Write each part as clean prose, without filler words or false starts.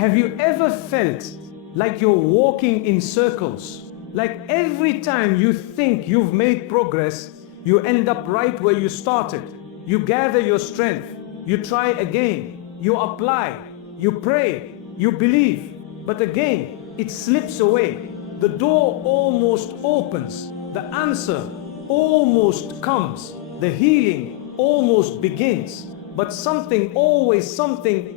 Have you ever felt like you're walking in circles? Like every time you think you've made progress, you end up right where you started. You gather your strength, you try again, you apply, you pray, you believe, but again, it slips away. The door almost opens, the answer almost comes, the healing almost begins, but something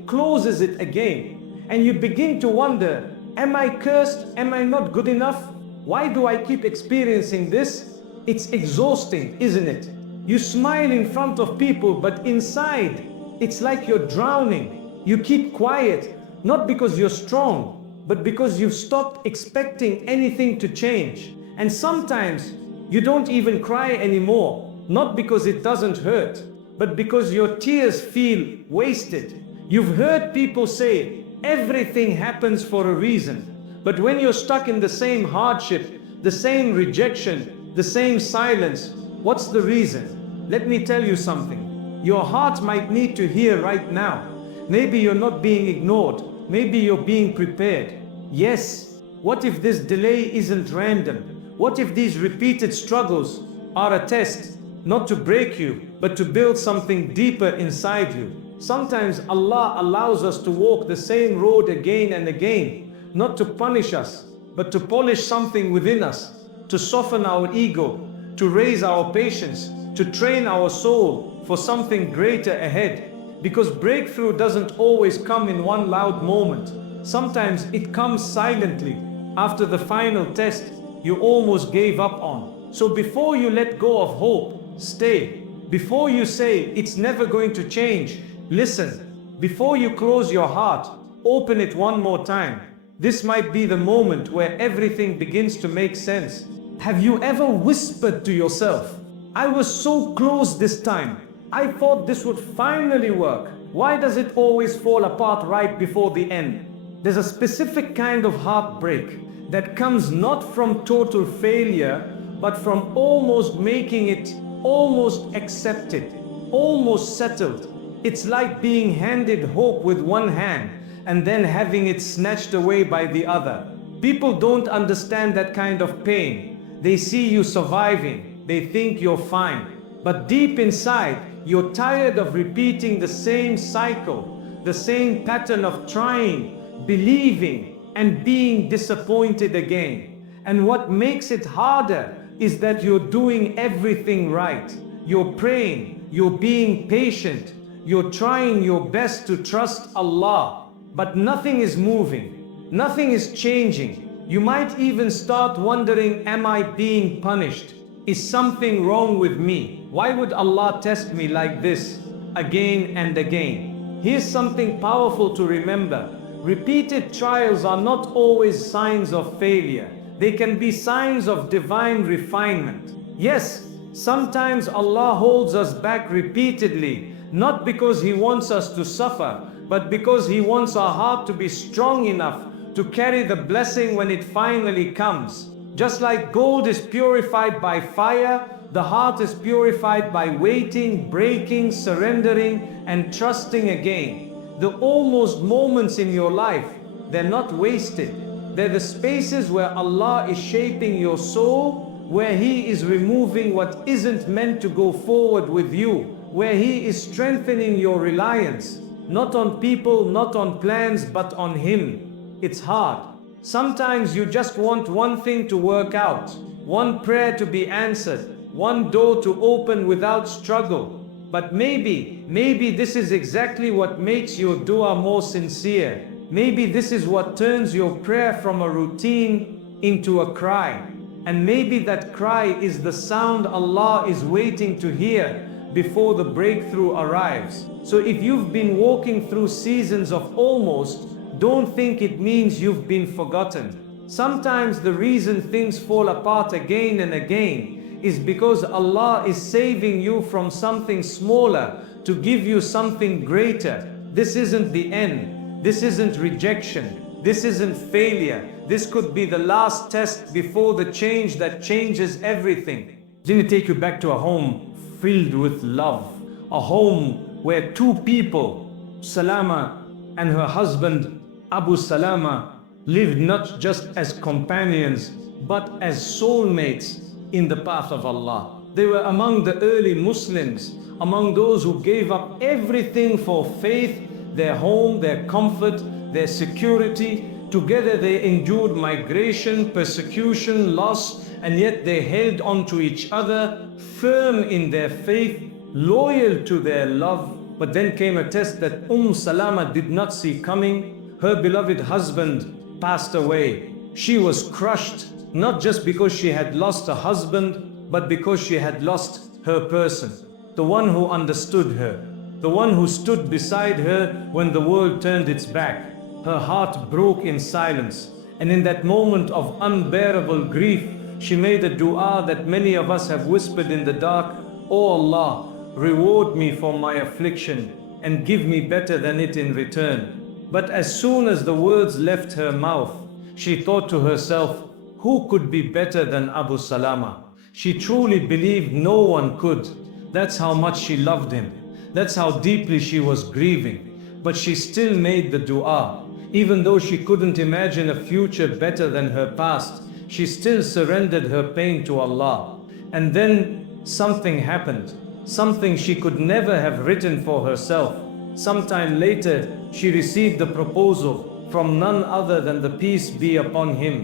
closes it again. And you begin to wonder, am I cursed? Am I not good enough? Why do I keep experiencing this? It's exhausting, isn't it? You smile in front of people, but inside, it's like you're drowning. You keep quiet, not because you're strong, but because you've stopped expecting anything to change. And sometimes you don't even cry anymore, not because it doesn't hurt, but because your tears feel wasted. You've heard people say, everything happens for a reason. But when you're stuck in the same hardship, the same rejection, the same silence, what's the reason? Let me tell you something. Your heart might need to hear right now. Maybe you're not being ignored. Maybe you're being prepared. Yes, what if this delay isn't random? What if these repeated struggles are a test, not to break you, but to build something deeper inside you? Sometimes Allah allows us to walk the same road again and again, not to punish us, but to polish something within us, to soften our ego, to raise our patience, to train our soul for something greater ahead. Because breakthrough doesn't always come in one loud moment. Sometimes it comes silently, after the final test you almost gave up on. So before you let go of hope, stay. Before you say it's never going to change, listen. Before you close your heart, open it one more time. This might be the moment where everything begins to make sense. Have you ever whispered to yourself, I was so close this time. I thought this would finally work. Why does it always fall apart right before the end? There's a specific kind of heartbreak that comes not from total failure, but from almost making it, almost accepted, almost settled. It's like being handed hope with one hand and then having it snatched away by the other. People don't understand that kind of pain. They see you surviving, they think you're fine. But deep inside, you're tired of repeating the same cycle, the same pattern of trying, believing, and being disappointed again. And what makes it harder is that you're doing everything right. You're praying, you're being patient, you're trying your best to trust Allah, but nothing is moving, nothing is changing. You might even start wondering, am I being punished? Is something wrong with me? Why would Allah test me like this again and again? Here's something powerful to remember. Repeated trials are not always signs of failure. They can be signs of divine refinement. Yes, sometimes Allah holds us back repeatedly, not because He wants us to suffer, but because He wants our heart to be strong enough to carry the blessing when it finally comes. Just like gold is purified by fire, the heart is purified by waiting, breaking, surrendering, and trusting again. The almost moments in your life, they're not wasted. They're the spaces where Allah is shaping your soul, where He is removing what isn't meant to go forward with you, where He is strengthening your reliance, not on people, not on plans, but on Him. It's hard. Sometimes you just want one thing to work out, one prayer to be answered, one door to open without struggle. But maybe this is exactly what makes your dua more sincere. Maybe this is what turns your prayer from a routine into a cry. And maybe that cry is the sound Allah is waiting to hear before the breakthrough arrives. So if you've been walking through seasons of almost, don't think it means you've been forgotten. Sometimes the reason things fall apart again and again is because Allah is saving you from something smaller to give you something greater. This isn't the end. This isn't rejection. This isn't failure. This could be the last test before the change that changes everything. Let me take you back to a home filled with love. A home where two people, Salama and her husband Abu Salama lived not just as companions, but as soulmates in the path of Allah. They were among the early Muslims, among those who gave up everything for faith, their home, their comfort, their security. Together they endured migration, persecution, loss, and yet they held on to each other, firm in their faith, loyal to their love. But then came a test that Salama did not see coming. Her beloved husband passed away. She was crushed, not just because she had lost a husband, but because she had lost her person, the one who understood her, the one who stood beside her when the world turned its back. Her heart broke in silence, and in that moment of unbearable grief, she made a dua that many of us have whispered in the dark: "O Allah, reward me for my affliction and give me better than it in return." But as soon as the words left her mouth, she thought to herself, who could be better than Abu Salama? She truly believed no one could. That's how much she loved him. That's how deeply she was grieving. But she still made the dua. Even though she couldn't imagine a future better than her past, she still surrendered her pain to Allah. And then something happened. Something she could never have written for herself. Sometime later, she received the proposal from none other than the peace be upon him.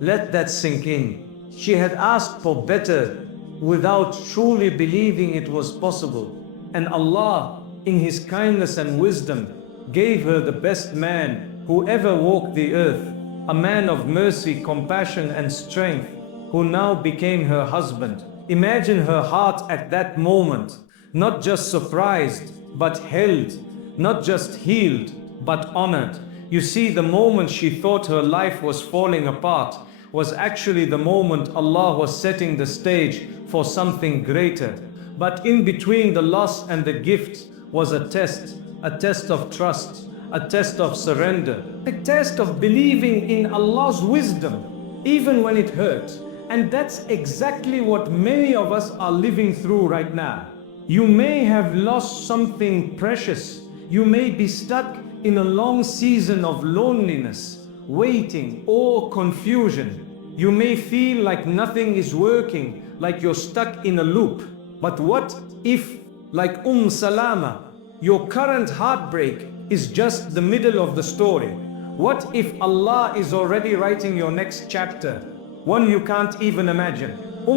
Let that sink in. She had asked for better without truly believing it was possible. And Allah, in His kindness and wisdom, gave her the best man who ever walked the earth, a man of mercy, compassion and strength, who now became her husband. Imagine her heart at that moment, not just surprised, but held, not just healed, but honored. You see, the moment she thought her life was falling apart was actually the moment Allah was setting the stage for something greater. But in between the loss and the gift was a test of trust, a test of surrender, a test of believing in Allah's wisdom, even when it hurt. And that's exactly what many of us are living through right now. You may have lost something precious. You may be stuck in a long season of loneliness, waiting, or confusion. You may feel like nothing is working, like you're stuck in a loop. But what if, like Salama, your current heartbreak is just the middle of the story? What if Allah is already writing your next chapter, one you can't even imagine?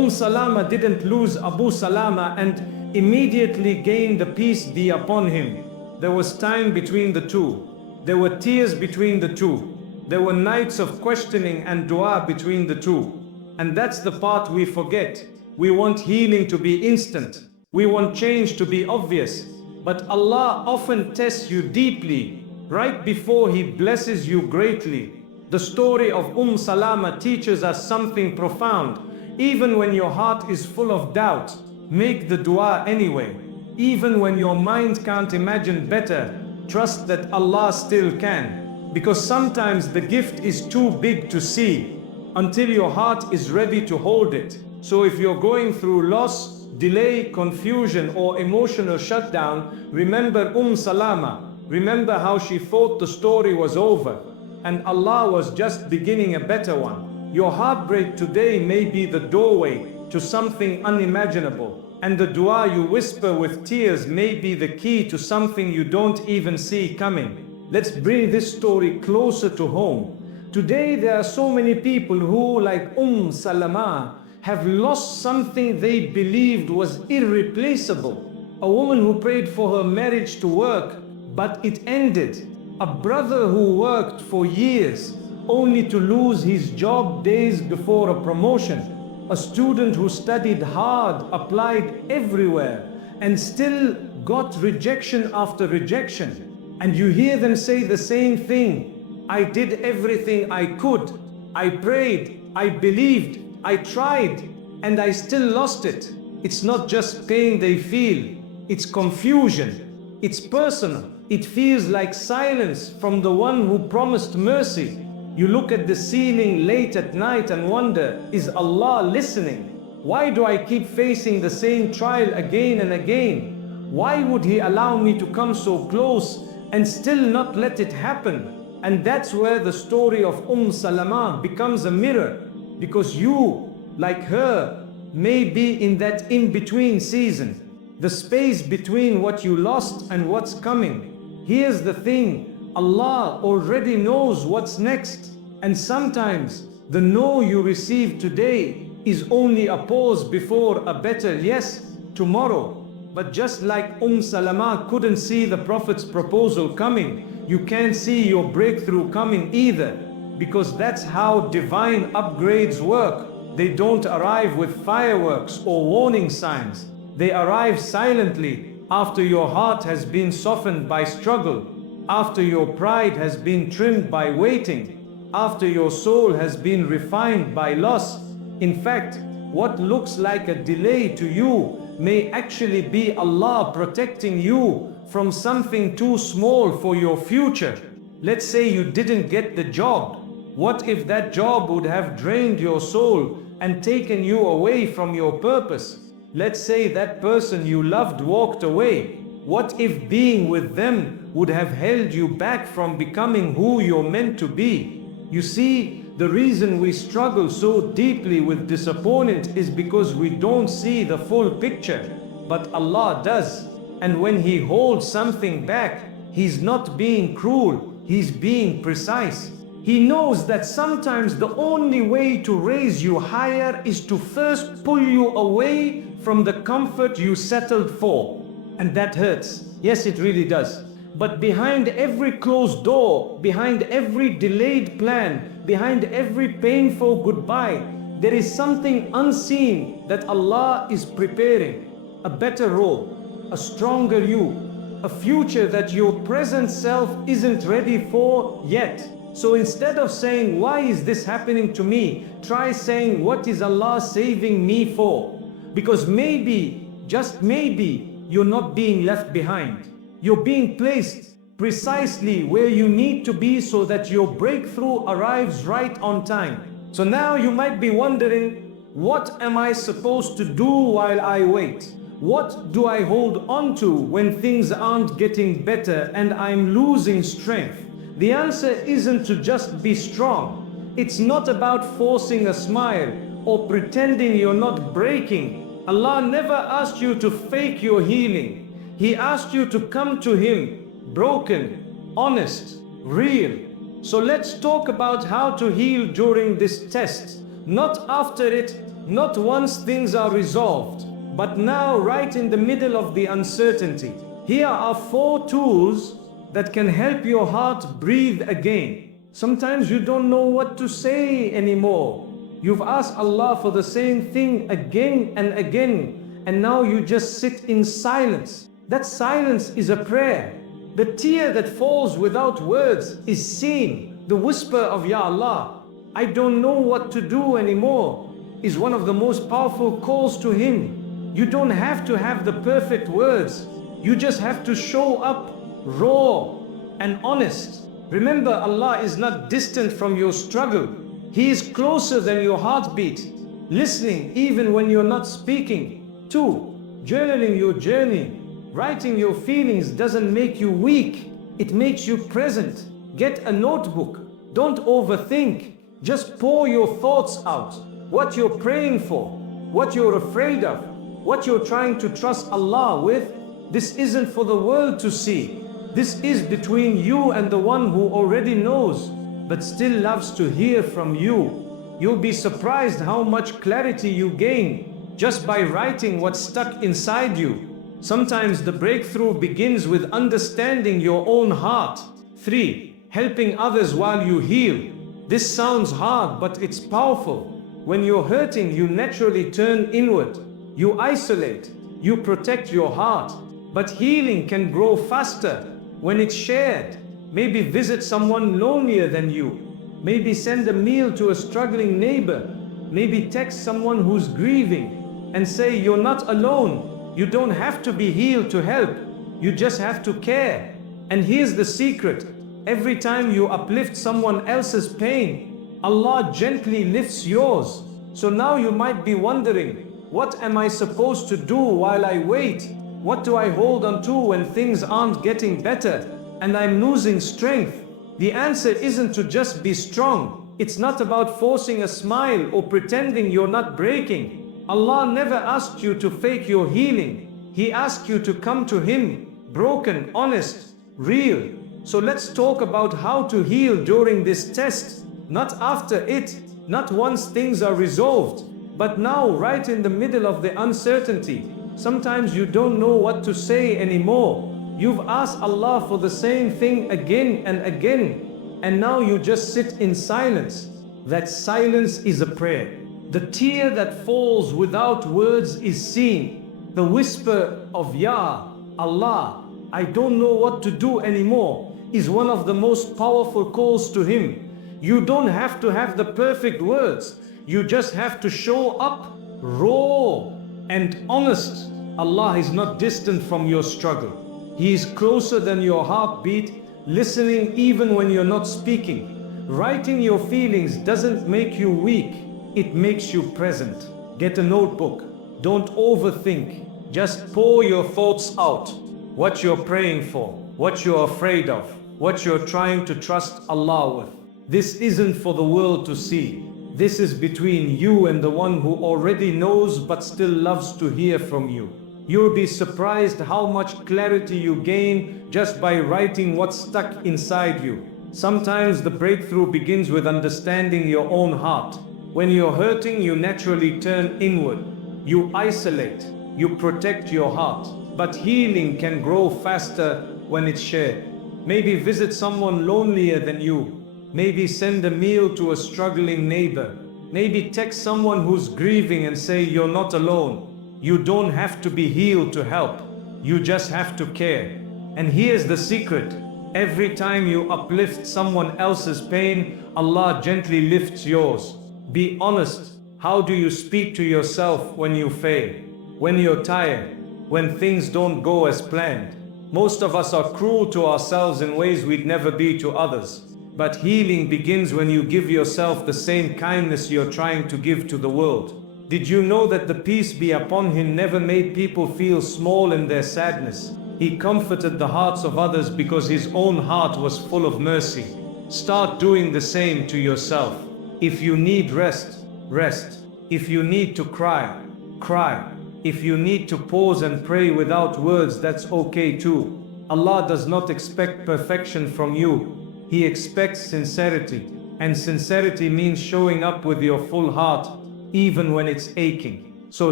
Salama didn't lose Abu Salama and immediately gained the peace be upon him. There was time between the two. There were tears between the two. There were nights of questioning and dua between the two. And that's the part we forget. We want healing to be instant. We want change to be obvious. But Allah often tests you deeply right before He blesses you greatly. The story of Salama teaches us something profound. Even when your heart is full of doubt, make the dua anyway. Even when your mind can't imagine better, trust that Allah still can. Because sometimes the gift is too big to see until your heart is ready to hold it. So if you're going through loss, delay, confusion, or emotional shutdown, remember Salama. Remember how she thought the story was over and Allah was just beginning a better one. Your heartbreak today may be the doorway to something unimaginable. And the dua you whisper with tears may be the key to something you don't even see coming. Let's bring this story closer to home. Today there are so many people who, like Salama, have lost something they believed was irreplaceable. A woman who prayed for her marriage to work, but it ended. A brother who worked for years, only to lose his job days before a promotion. A student who studied hard, applied everywhere, and still got rejection after rejection. And you hear them say the same thing. I did everything I could. I prayed, I believed, I tried, and I still lost it. It's not just pain they feel, it's confusion. It's personal. It feels like silence from the one who promised mercy. You look at the ceiling late at night and wonder, is Allah listening? Why do I keep facing the same trial again and again? Why would He allow me to come so close and still not let it happen? And that's where the story of Salama becomes a mirror, because you, like her, may be in that in-between season, the space between what you lost and what's coming. Here's the thing, Allah already knows what's next, and sometimes the no you receive today is only a pause before a better yes tomorrow. But just like Salama couldn't see the Prophet's proposal coming, you can't see your breakthrough coming either, because that's how divine upgrades work. They don't arrive with fireworks or warning signs. They arrive silently after your heart has been softened by struggle, after your pride has been trimmed by waiting, after your soul has been refined by loss. In fact, what looks like a delay to you may actually be Allah protecting you from something too small for your future. Let's say you didn't get the job. What if that job would have drained your soul and taken you away from your purpose? Let's say that person you loved walked away. What if being with them would have held you back from becoming who you're meant to be? You see, the reason we struggle so deeply with disappointment is because we don't see the full picture, but Allah does. And when He holds something back, He's not being cruel, He's being precise. He knows that sometimes the only way to raise you higher is to first pull you away from the comfort you settled for. And that hurts. Yes, it really does. But behind every closed door, behind every delayed plan, behind every painful goodbye, there is something unseen that Allah is preparing. A better role, a stronger you, a future that your present self isn't ready for yet. So instead of saying, why is this happening to me? Try saying, what is Allah saving me for? Because maybe, just maybe, you're not being left behind. You're being placed precisely where you need to be so that your breakthrough arrives right on time. So now you might be wondering, what am I supposed to do while I wait? What do I hold on to when things aren't getting better and I'm losing strength? The answer isn't to just be strong. It's not about forcing a smile or pretending you're not breaking. Allah never asked you to fake your healing. He asked you to come to Him, broken, honest, real. So let's talk about how to heal during this test. Not after it, not once things are resolved, but now right in the middle of the uncertainty. Here are 4 tools that can help your heart breathe again. Sometimes you don't know what to say anymore. You've asked Allah for the same thing again and again, and now you just sit in silence. That silence is a prayer. The tear that falls without words is seen. The whisper of Ya Allah, I don't know what to do anymore, is one of the most powerful calls to Him. You don't have to have the perfect words. You just have to show up raw and honest. Remember, Allah is not distant from your struggle. He is closer than your heartbeat, listening even when you're not speaking. 2. Journaling your journey. Writing your feelings doesn't make you weak, it makes you present. Get a notebook. Don't overthink. Just pour your thoughts out. What you're praying for, what you're afraid of, what you're trying to trust Allah with. This isn't for the world to see. This is between you and the one who already knows, but still loves to hear from you. You'll be surprised how much clarity you gain just by writing what's stuck inside you. Sometimes the breakthrough begins with understanding your own heart. 3. Helping others while you heal. This sounds hard, but it's powerful. When you're hurting, you naturally turn inward. You isolate. You protect your heart. But healing can grow faster when it's shared. Maybe visit someone lonelier than you. Maybe send a meal to a struggling neighbor. Maybe text someone who's grieving and say, you're not alone. You don't have to be healed to help. You just have to care. And here's the secret. Every time you uplift someone else's pain, Allah gently lifts yours. So now you might be wondering, what am I supposed to do while I wait? What do I hold on to when things aren't getting better and I'm losing strength? The answer isn't to just be strong. It's not about forcing a smile or pretending you're not breaking. Allah never asked you to fake your healing. He asked you to come to Him, broken, honest, real. So let's talk about how to heal during this test. Not after it, not once things are resolved, but now, right in the middle of the uncertainty. Sometimes you don't know what to say anymore. You've asked Allah for the same thing again and again, and now you just sit in silence. That silence is a prayer. The tear that falls without words is seen. The whisper of Ya Allah, I don't know what to do anymore, is one of the most powerful calls to Him. You don't have to have the perfect words. You just have to show up raw and honest. Allah is not distant from your struggle. He is closer than your heartbeat, listening even when you're not speaking. Writing your feelings doesn't make you weak, it makes you present. Get a notebook. Don't overthink. Just pour your thoughts out. What you're praying for, what you're afraid of, what you're trying to trust Allah with. This isn't for the world to see. This is between you and the one who already knows but still loves to hear from you. You'll be surprised how much clarity you gain just by writing what's stuck inside you. Sometimes the breakthrough begins with understanding your own heart. When you're hurting, you naturally turn inward. You isolate, you protect your heart. But healing can grow faster when it's shared. Maybe visit someone lonelier than you. Maybe send a meal to a struggling neighbor. Maybe text someone who's grieving and say you're not alone. You don't have to be healed to help. You just have to care. And here's the secret. Every time you uplift someone else's pain, Allah gently lifts yours. Be honest. How do you speak to yourself when you fail? When you're tired? When things don't go as planned? Most of us are cruel to ourselves in ways we'd never be to others. But healing begins when you give yourself the same kindness you're trying to give to the world. Did you know that the peace be upon Him never made people feel small in their sadness? He comforted the hearts of others because His own heart was full of mercy. Start doing the same to yourself. If you need rest, rest. If you need to cry, cry. If you need to pause and pray without words, that's okay too. Allah does not expect perfection from you. He expects sincerity. And sincerity means showing up with your full heart, even when it's aching. So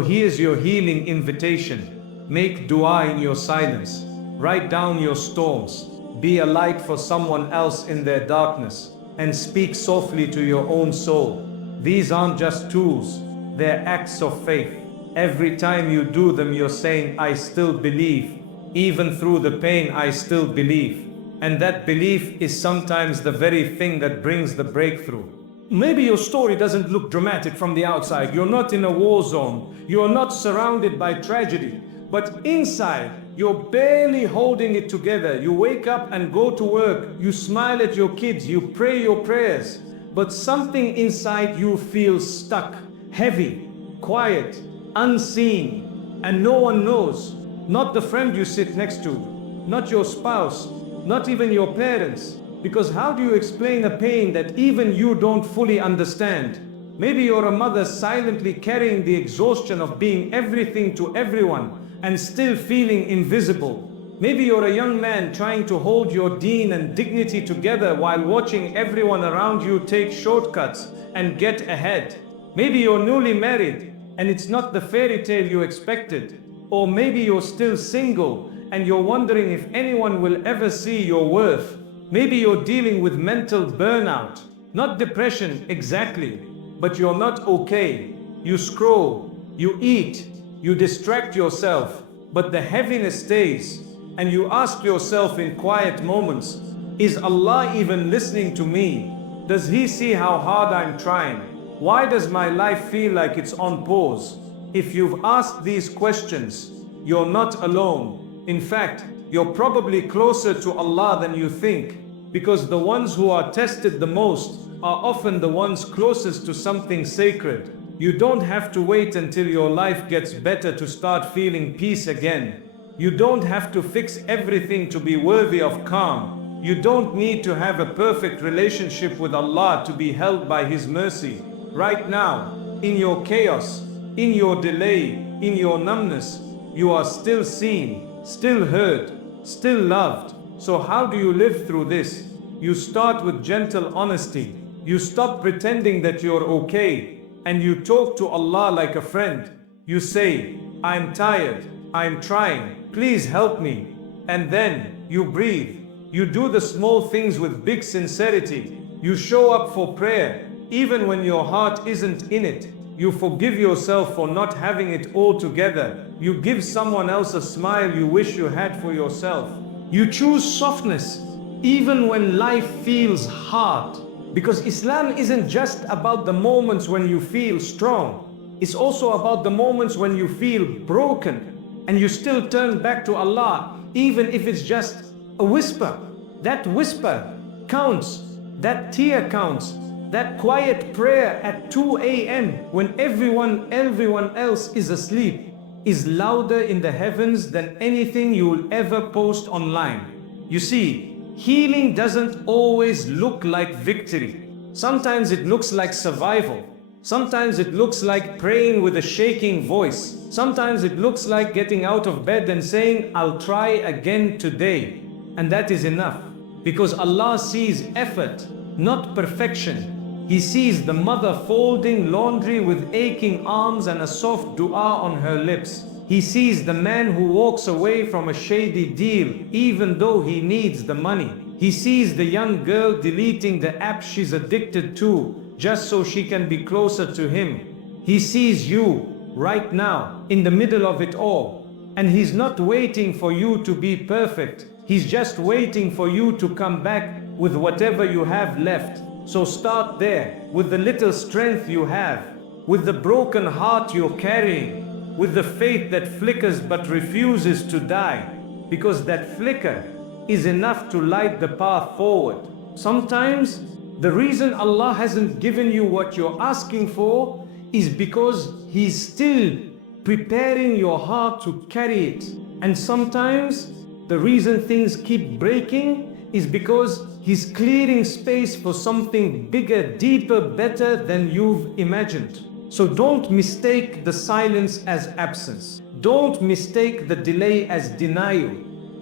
here's your healing invitation. Make dua in your silence. Write down your storms. Be a light for someone else in their darkness. And speak softly to your own soul. These aren't just tools, they're acts of faith. Every time you do them, you're saying, I still believe. Even through the pain, I still believe. And that belief is sometimes the very thing that brings the breakthrough. Maybe your story doesn't look dramatic from the outside. You're not in a war zone. You're not surrounded by tragedy. But inside, you're barely holding it together. You wake up and go to work. You smile at your kids. You pray your prayers. But something inside you feels stuck, heavy, quiet, unseen. And no one knows. Not the friend you sit next to. Not your spouse. Not even your parents. Because how do you explain a pain that even you don't fully understand? Maybe you're a mother silently carrying the exhaustion of being everything to everyone and still feeling invisible. Maybe you're a young man trying to hold your deen and dignity together while watching everyone around you take shortcuts and get ahead. Maybe you're newly married and it's not the fairy tale you expected. Or maybe you're still single and you're wondering if anyone will ever see your worth. Maybe you're dealing with mental burnout, not depression exactly, but you're not okay. You scroll, you eat, you distract yourself, but the heaviness stays. And you ask yourself in quiet moments, is Allah even listening to me? Does He see how hard I'm trying? Why does my life feel like it's on pause? If you've asked these questions, you're not alone. In fact, you're probably closer to Allah than you think, because the ones who are tested the most are often the ones closest to something sacred. You don't have to wait until your life gets better to start feeling peace again. You don't have to fix everything to be worthy of calm. You don't need to have a perfect relationship with Allah to be held by His mercy. Right now, in your chaos, in your delay, in your numbness, you are still seen, still heard, still loved. So how do you live through this? You start with gentle honesty. You stop pretending that you're okay, and you talk to Allah like a friend. You say, I'm tired, I'm trying, please help me. And then you breathe. You do the small things with big sincerity. You show up for prayer, even when your heart isn't in it. You forgive yourself for not having it all together. You give someone else a smile you wish you had for yourself. You choose softness, even when life feels hard. Because Islam isn't just about the moments when you feel strong. It's also about the moments when you feel broken and you still turn back to Allah, even if it's just a whisper. That whisper counts. That tear counts. That quiet prayer at 2 a.m. when everyone else is asleep is louder in the heavens than anything you will ever post online. You see, healing doesn't always look like victory. Sometimes it looks like survival. Sometimes it looks like praying with a shaking voice. Sometimes it looks like getting out of bed and saying, I'll try again today. And that is enough. Because Allah sees effort, not perfection. He sees the mother folding laundry with aching arms and a soft dua on her lips. He sees the man who walks away from a shady deal even though he needs the money. He sees the young girl deleting the app she's addicted to just so she can be closer to him. He sees you right now in the middle of it all. And He's not waiting for you to be perfect. He's just waiting for you to come back with whatever you have left. So start there, with the little strength you have, with the broken heart you're carrying, with the faith that flickers but refuses to die, because that flicker is enough to light the path forward. Sometimes, the reason Allah hasn't given you what you're asking for is because He's still preparing your heart to carry it. And sometimes, the reason things keep breaking is because He's clearing space for something bigger, deeper, better than you've imagined. So don't mistake the silence as absence. Don't mistake the delay as denial.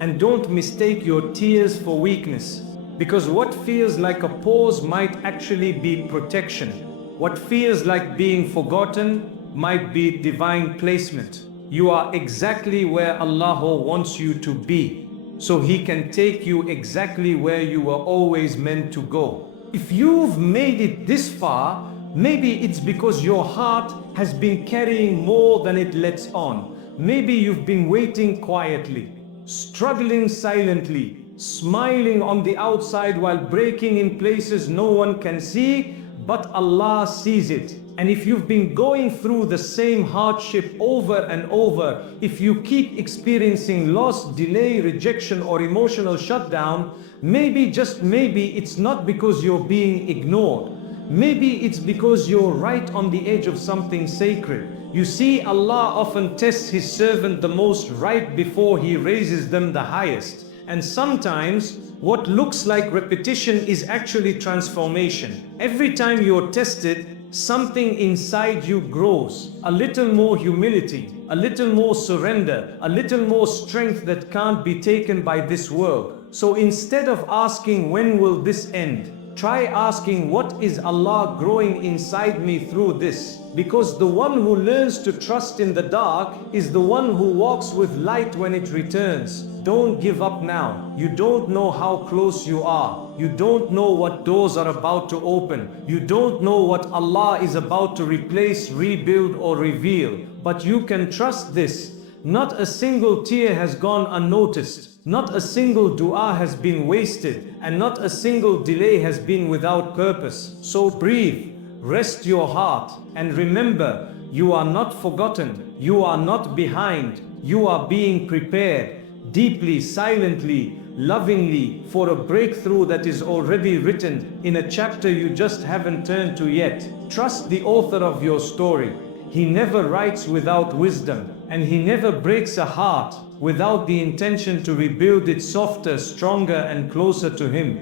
And don't mistake your tears for weakness. Because what feels like a pause might actually be protection. What feels like being forgotten might be divine placement. You are exactly where Allah wants you to be, so He can take you exactly where you were always meant to go. If you've made it this far, maybe it's because your heart has been carrying more than it lets on. Maybe you've been waiting quietly, struggling silently, smiling on the outside while breaking in places no one can see, but Allah sees it. And if you've been going through the same hardship over and over, if you keep experiencing loss, delay, rejection, or emotional shutdown, maybe, just maybe, it's not because you're being ignored. Maybe it's because you're right on the edge of something sacred. You see, Allah often tests His servant the most right before He raises them the highest. And sometimes, what looks like repetition is actually transformation. Every time you're tested, something inside you grows. A little more humility, a little more surrender, a little more strength that can't be taken by this world. So instead of asking, when will this end? Try asking, what is Allah growing inside me through this? Because the one who learns to trust in the dark is the one who walks with light when it returns. Don't give up now. You don't know how close you are. You don't know what doors are about to open. You don't know what Allah is about to replace, rebuild, or reveal. But you can trust this. Not a single tear has gone unnoticed. Not a single dua has been wasted. And not a single delay has been without purpose. So breathe. Rest your heart. And remember, you are not forgotten. You are not behind. You are being prepared. Deeply, silently, lovingly, for a breakthrough that is already written in a chapter you just haven't turned to yet. Trust the author of your story. He never writes without wisdom, and He never breaks a heart without the intention to rebuild it softer, stronger, and closer to Him.